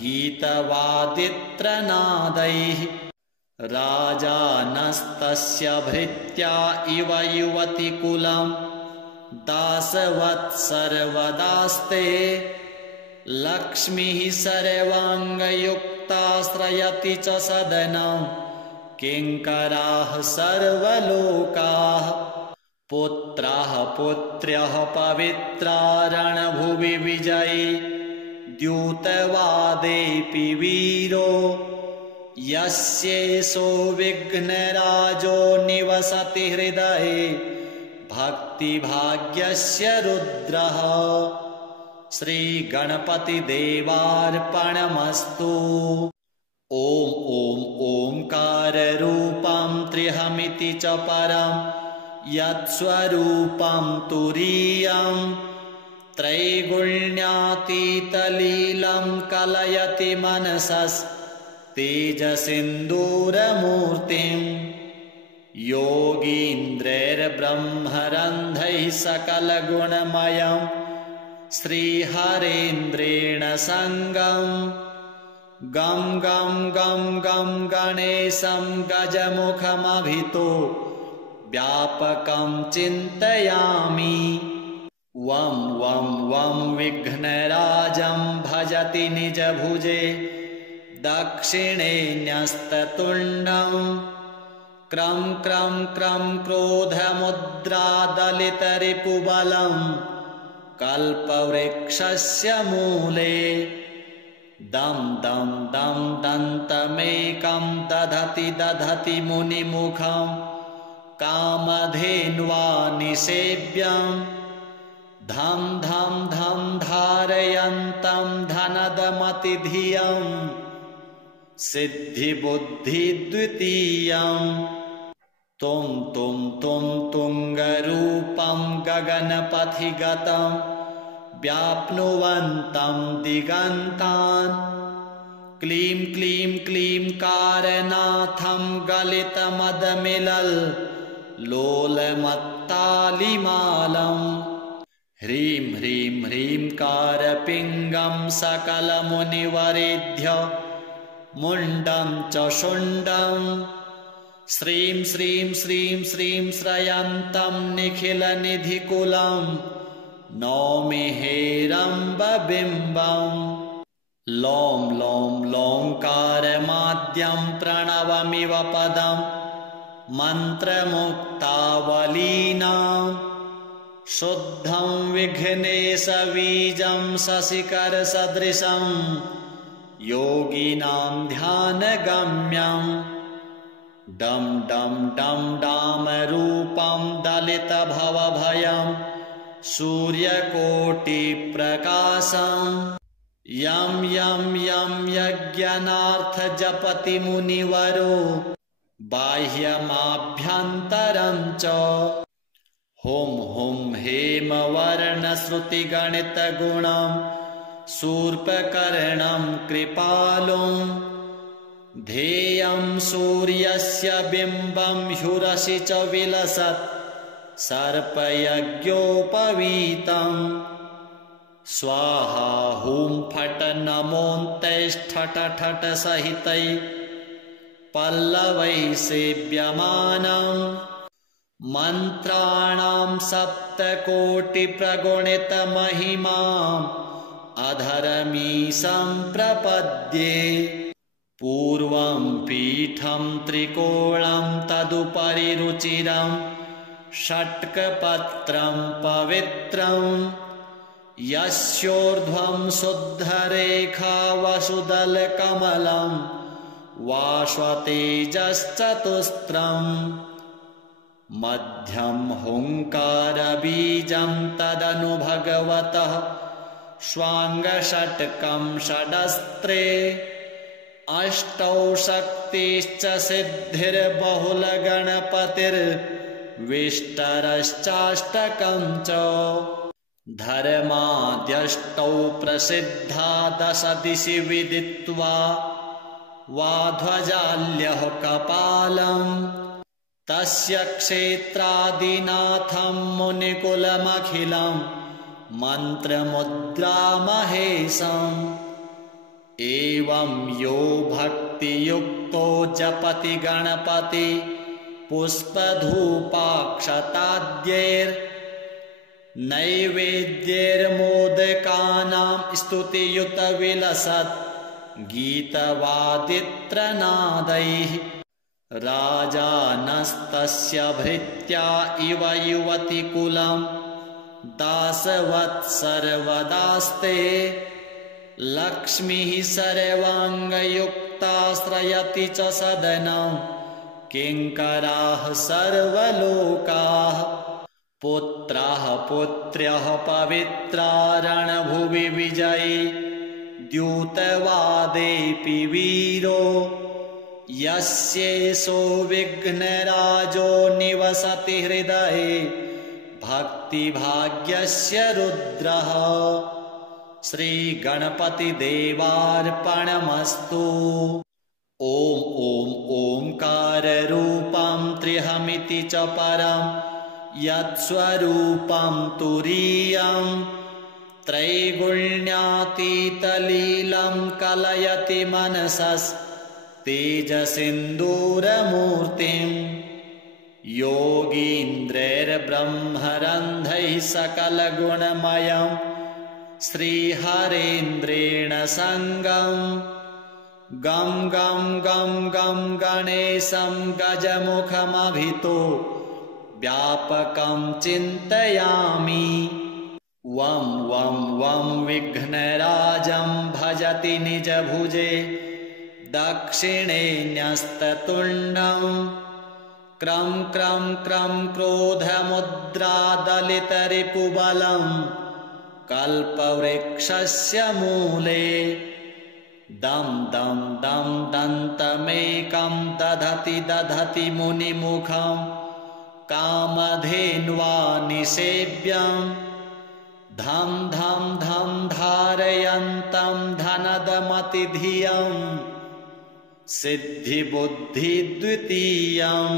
गीतवादित्रनादैः राजानस्तस्य भृत्या इव युवतिकुलं दासवत् सर्वदास्ते लक्ष्मीः सर्वाङ्गयुक्ताश्रयति च सदनं किङ्कराः सर्वलोकाः पुत्राः पुत्र्यः पवित्रा रणभुवि विजयी द्यूतवादेऽपि वीरो यस्येषो विघ्नराजो निवसति हृदये भक्तिभाग्यस्य रुद्रः श्रीगणपतिदेवार्पणमस्तु। ॐ ॐ ओंकाररूपं त्र्यहमिति च परं यत्स्वरूपं तुरीयं त्रैगुण्यातीतलीलं कलयति मनसस्तेजसिन्दूरमूर्तिम् योगीन्द्रैर्ब्रह्मरन्ध्रैः सकलगुणमयं श्रीहरेन्द्रेण सङ्गं गं गं गं गं गणेशं गजमुखमभितो व्यापकं चिन्तयामि। वं वं वं विघ्नराजं भजति निजभुजे दक्षिणे न्यस्ततुण्डं क्रं क्रं क्रं क्रोधमुद्रादलितरिपुबलं कल्पवृक्षस्य मूले दं दं दं दन्तमेकं दधति दधति मुनिमुखं कामधेन्वा निसेव्यं धं धं धं धारयन्तं धनदमतिधियं सिद्धिबुद्धिद्वितीयं तुं तुं तुं तुङ्गरूपं गगनपथिगतं व्याप्नुवन्तं दिगन्तान् क्लीं क्लीं क्लीं कारनाथं गलितमदमिलल् लोलमत्तालिमालम् ह्रीं ह्रीं ह्रीं कारपिङ्गं सकलमुनिवरेभ्य मुण्डं च शुण्डं श्रीं श्रीं श्रीं श्रीं श्रयन्तं निखिलनिधिकुलं नौमि हेरम्बबिम्बं लों लों लोंकारमाद्यं आद्यं प्रणवमिव पदं मन्त्रमुक्तावलीनां शुद्धं विघ्नेशबीजं शशिकरसदृशं योगिनां ध्यानगम्यं डं डं डं डामरूपं दलितभवभयं सूर्यकोटिप्रकाशं यं यं यं यज्ञनार्थजपति मुनिवरो बाह्यमाभ्यन्तरं च हुं हुं हेमवर्णश्रुतिगणितगुणं शूर्पकर्णं कृपालुं ध्येयं सूर्यस्य बिम्बं ह्युरसि च विलसत् सर्पयज्ञोपवीतं स्वाहा हुं फट् नमोऽन्तैष्ठट ठट सहितै पल्लवै सेव्यमानं मन्त्राणां सप्तकोटिप्रगुणितमहिमाम् अधरमीशं प्रपद्ये पूर्वं पीठं त्रिकोणं तदुपरि रुचिरं षट्कपत्रं पवित्रं यस्योर्ध्वं शुद्धरेखा वसुदलकमलं वाश्वतेजश्चतुस्रं मध्यं हुङ्कारबीजं तदनु भगवतः स्वाङ्गषट्कं षडस्त्रे अष्टौ शक्तिश्च सिद्धिर्बहुलगणपतिर्विष्टरश्चाष्टकं च धर्माद्यष्टौ प्रसिद्धा दश दिशि विदित्वा वाध्वजाल्यः कपालं तस्य क्षेत्रादिनाथं मुनिकुलमखिलं मन्त्रमुद्रामहेशम् एवं यो भक्तियुक्तो जपति गणपति पुष्पधूपाक्षताद्यैर्नैवेद्यैर्मोदकानां स्तुतियुतविलसत् गीतवादित्रनादैः राजानस्तस्य भृत्या इव युवतिकुलं दासवत् सर्वदास्ते लक्ष्मीः सर्वाङ्गयुक्ताश्रयति च सदनं किङ्कराः सर्वलोकाः पुत्राः पुत्र्यः पवित्रा रणभुवि विजयी द्यूतवादेऽपि वीरो यस्येषो विघ्नराजो निवसति हृदये भक्तिभाग्यस्य रुद्रः श्रीगणपतिदेवार्पणमस्तु। ॐ ॐ ओंकाररूपं त्र्यहमिति च परं यत्स्वरूपं तुरीयं त्रैगुण्यातीतलीलं कलयति मनसस्तेजसिन्दूरमूर्तिं योगीन्द्रैर्ब्रह्मरन्ध्रैः सकलगुणमयं श्रीहरेन्द्रेण सङ्गं गं गं गं गं गणेशं गजमुखमभितो व्यापकं चिन्तयामि। वं वं वं विघ्नराजं भजति निजभुजे दक्षिणे न्यस्ततुण्डं क्रं क्रं क्रं क्रोधमुद्रादलितरिपुबलं कल्पवृक्षस्य मूले दं दं दं दन्तमेकं दधति दधति मुनिमुखं कामधेन्वा निसेव्यं धं धं धं धारयन्तं धनदमतिधियं सिद्धिबुद्धिद्वितीयं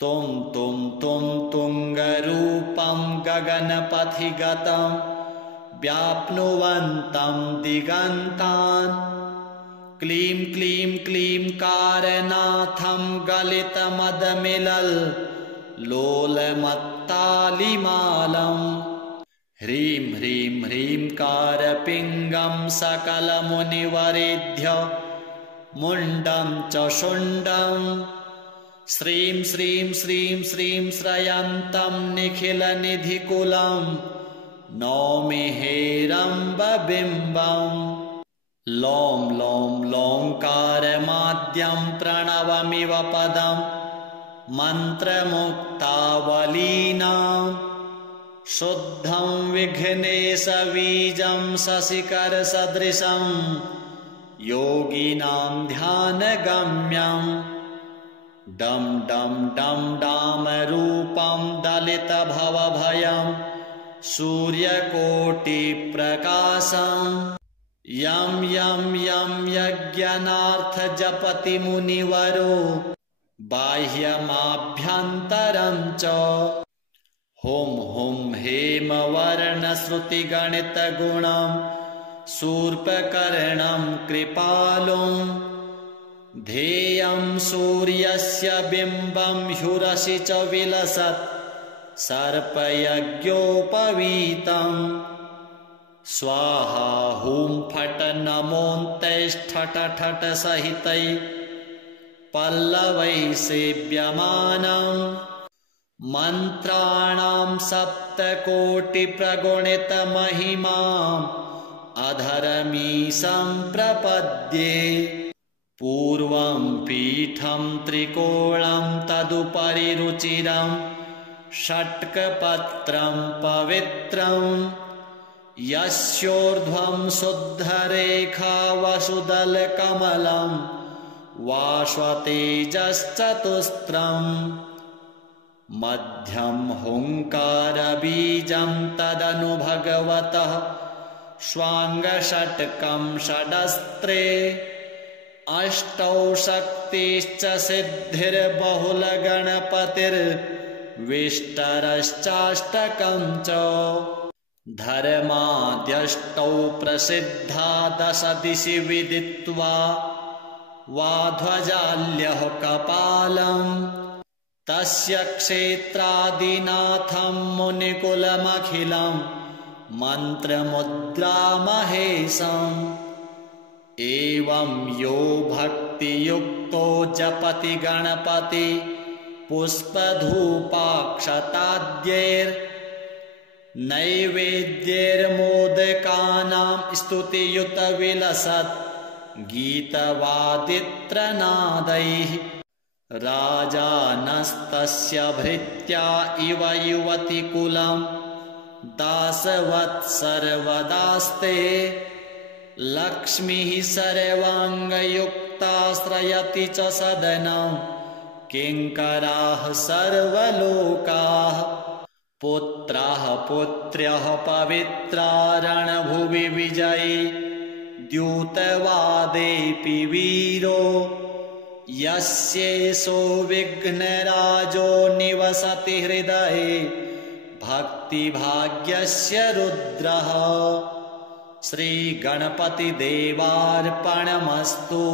तुं तुं तुं तुङ्गरूपं गगनपथिगतं व्याप्नुवन्तं दिगन्तान् क्लीं क्लीं क्लीं कारनाथं गलितमदमिलल् लोलमत्तालिमालं ह्रीं ह्रीं ह्रीं कारपिङ्गं सकलमुनिवरेभ्य मुण्डं च शुण्डं श्रीं श्रीं श्रीं श्रीं श्रयन्तं निखिलनिधिकुलं नौमि हेरम्बबिम्बम् लों लों लोङ्कारमाद्यं प्रणवमिव पदं मन्त्रमुक्तावलीनां शुद्धं विघ्नेशबीजं शशिकरसदृशं योगिनां ध्यानगम्यं डं डं डं डामरूपं दलितभवभयं सूर्यकोटिप्रकाशम् यं यं यं यज्ञनार्थजपति मुनिवरो बाह्यमाभ्यन्तरं च हुं हुं हेमवर्णश्रुतिगणितगुणं शूर्पकर्णं कृपालुं ध्येयं सूर्यस्य बिम्बं ह्युरसि च विलसत् सर्पयज्ञोपवीतम् स्वाहा हुं फट् नमोऽन्तैष्ठट ठट सहितै पल्लवैः सेव्यमानं मन्त्राणां सप्तकोटिप्रगुणितमहिमाम् अधरमीशं प्रपद्ये पूर्वं पीठं त्रिकोणं तदुपरि रुचिरं षट्कपत्रं पवित्रम् यस्योर्ध्वं शुद्धरेखा वसुदलकमलं वाश्वतेजश्चतुस्रम् मध्यं हुङ्कारबीजं तदनु भगवतः स्वाङ्गषट्कं षडस्त्रे अष्टौ शक्तिश्च सिद्धिर्बहुलगणपतिर्विष्टरश्चाष्टकं च धर्माद्यष्टौ प्रसिद्धा दश दिशि विदित्वा वाध्वजाल्यः कपालम् तस्य क्षेत्रादिनाथं मुनिकुलमखिलं मन्त्रमुद्रामहेशम् एवं यो भक्तियुक्तो जपति गणपति पुष्पधूपाक्षताद्यैर्नैवेद्यैर्मोदकानां स्तुतियुतविलसत् गीतवादित्रनादैः राजानस्तस्य भृत्या इव युवतिकुलं दासवत् सर्वदास्ते लक्ष्मीः सर्वाङ्गयुक्ताश्रयति च सदनं किङ्कराः सर्वलोकाः पुत्राः पुत्र्यः पवित्रा रणभुवि विजयी द्यूतवादेऽपि वीरो यस्येषो विघ्नराजो निवसति हृदये भक्तिभाग्यस्य रुद्रः श्रीगणपतिदेवार्पणमस्तु।